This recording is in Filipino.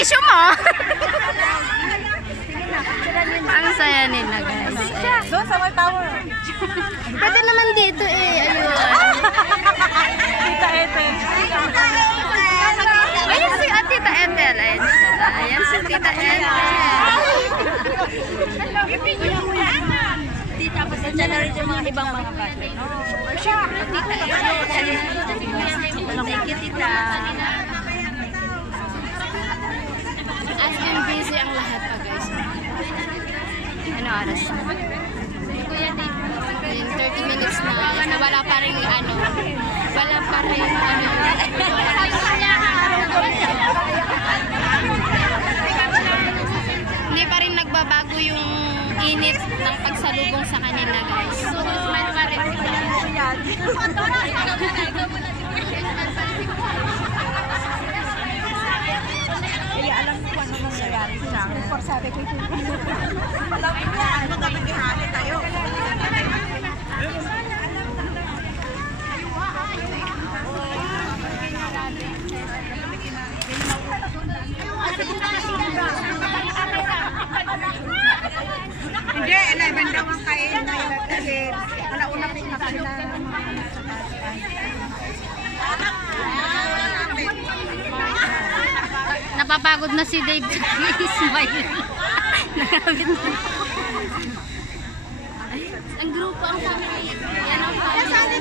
tissue mo. Ang saya nila, guys. Doon sa may tower. Pwede naman dito eh. Ayun. Tita Ethel. Ayan si Tita Ethel. Ayan si Tita Ethel. Tita, pasensya na rin yung mga ibang mga bata. Siyempre, Tita Ethel. Thank you, Tita. As in, busy ang lahat pa, guys. Ano oras? In 30 minutes na wala pa rin ano. Wala pa rin ano. Hindi pa rin nagbabago yung init ng pagsalubong sa kanila, guys. Kaya alam ko ano nangyayari siya. For sabi ko ito. Alam ko niya, ano kapag-ihali tayo. Hindi, 11 daw ang kain na yun kasi wala pick up sila. Napapagod na si Dave. Smile. Ang grupo, ang family. Yan ang family.